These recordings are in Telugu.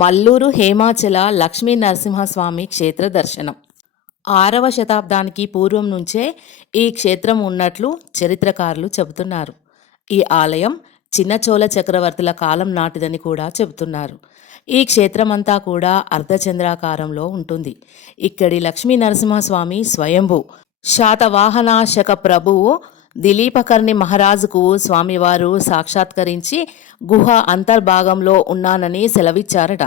మల్లూరు హేమాచల లక్ష్మీ నరసింహస్వామి క్షేత్ర దర్శనం. 6వ శతాబ్దానికి పూర్వం నుంచే ఈ క్షేత్రం ఉన్నట్లు చరిత్రకారులు చెబుతున్నారు. ఈ ఆలయం చిన్నచోళ చక్రవర్తుల కాలం నాటిదని కూడా చెబుతున్నారు. ఈ క్షేత్రమంతా కూడా అర్ధచంద్రాకారంలో ఉంటుంది. ఇక్కడి లక్ష్మీ నరసింహస్వామి స్వయంభూ. శాతవాహన శక ప్రభువు దిలీపకర్ణి మహారాజుకు స్వామివారు సాక్షాత్కరించి గుహ అంతర్భాగంలో ఉన్నానని సెలవిచ్చారట.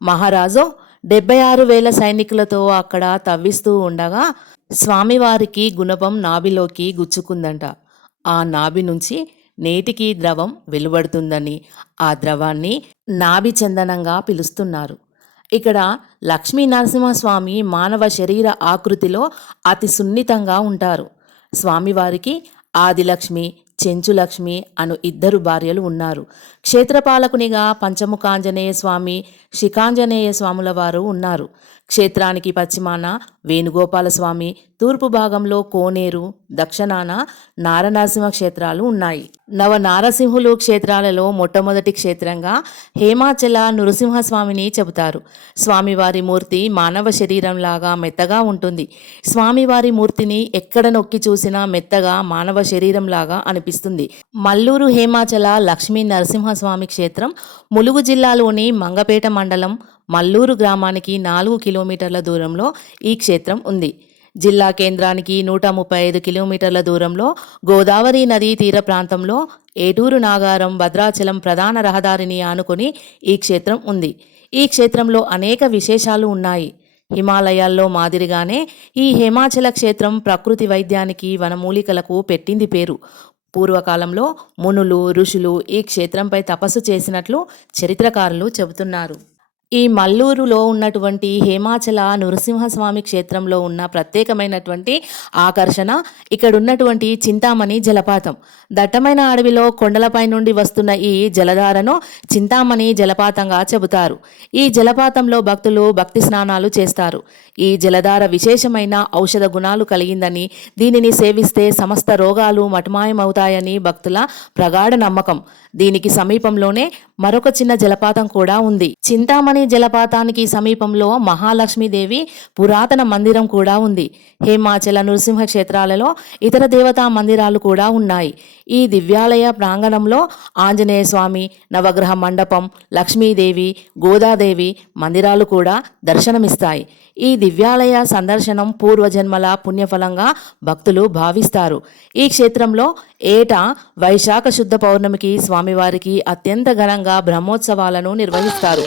మహారాజు 76,000 సైనికులతో అక్కడ తవ్విస్తూ ఉండగా స్వామివారికి గుణపం నాభిలోకి గుచ్చుకుందంట. ఆ నాభి నుంచి నేటికి ద్రవం వెలువడుతుందని, ఆ ద్రవాన్ని నాభి చందనంగా పిలుస్తున్నారు. ఇక్కడ లక్ష్మీ నరసింహస్వామి మానవ శరీర ఆకృతిలో అతి సున్నితంగా ఉంటారు. స్వామివారికి ఆదిలక్ష్మి, చెంచులక్ష్మి అను 2 భార్యలు ఉన్నారు. క్షేత్రపాలకునిగా పంచముఖాంజనేయ స్వామి, శిఖాంజనేయ స్వాముల వారు ఉన్నారు. క్షేత్రానికి పశ్చిమాన వేణుగోపాల స్వామి, తూర్పు భాగంలో కోనేరు, దక్షిణాన నారనరసింహ క్షేత్రాలు ఉన్నాయి. నవనారసింహులు క్షేత్రాలలో మొట్టమొదటి క్షేత్రంగా హేమాచల నృసింహస్వామిని చెబుతారు. స్వామివారి మూర్తి మానవ శరీరంలాగా మెత్తగా ఉంటుంది. స్వామివారి మూర్తిని ఎక్కడ నొక్కి చూసినా మెత్తగా మానవ శరీరంలాగా అనిపిస్తుంది. మల్లూరు హేమాచల లక్ష్మీ నరసింహస్వామి క్షేత్రం ములుగు జిల్లాలోని మంగపేట మండలం మల్లూరు గ్రామానికి 4 కిలోమీటర్ల దూరంలో ఈ క్షేత్రం ఉంది. జిల్లా కేంద్రానికి 135 కిలోమీటర్ల దూరంలో గోదావరి నదీ తీర ప్రాంతంలో ఏటూరు నాగారం భద్రాచలం ప్రధాన రహదారిని ఆనుకొని ఈ క్షేత్రం ఉంది. ఈ క్షేత్రంలో అనేక విశేషాలు ఉన్నాయి. హిమాలయాల్లో మాదిరిగానే ఈ హేమాచల క్షేత్రం ప్రకృతి వైద్యానికి వనమూలికలకు పెట్టింది పేరు. పూర్వకాలంలో మునులు, ఋషులు ఈ క్షేత్రంపై తపస్సు చేసినట్లు చరిత్రకారులు చెబుతున్నారు. ఈ మల్లూరులో ఉన్నటువంటి హేమాచల నృసింహస్వామి క్షేత్రంలో ఉన్న ప్రత్యేకమైనటువంటి ఆకర్షణ ఇక్కడ ఉన్నటువంటి చింతామణి జలపాతం. దట్టమైన అడవిలో కొండలపై నుండి వస్తున్న ఈ జలధారను చింతామణి జలపాతంగా చెబుతారు. ఈ జలపాతంలో భక్తులు భక్తి స్నానాలు చేస్తారు. ఈ జలధార విశేషమైన ఔషధ గుణాలు కలిగిందని, దీనిని సేవిస్తే సమస్త రోగాలు మటుమాయమవుతాయని భక్తుల ప్రగాఢ నమ్మకం. దీనికి సమీపంలోనే మరొక చిన్న జలపాతం కూడా ఉంది. చింతామణి జలపాతానికి సమీపంలో మహాలక్ష్మీదేవి పురాతన మందిరం కూడా ఉంది. హేమాచల నృసింహ క్షేత్రాలలో ఇతర దేవతా మందిరాలు కూడా ఉన్నాయి. ఈ దివ్యాలయ ప్రాంగణంలో ఆంజనేయ స్వామి, నవగ్రహ మండపం, లక్ష్మీదేవి, గోదాదేవి మందిరాలు కూడా దర్శనమిస్తాయి. ఈ దివ్యాలయ సందర్శనం పూర్వజన్మల పుణ్యఫలంగా భక్తులు భావిస్తారు. ఈ క్షేత్రంలో ఏటా వైశాఖ శుద్ధ పౌర్ణమికి స్వామివారికి అత్యంత ఘనంగా బ్రహ్మోత్సవాలను నిర్వహిస్తారు.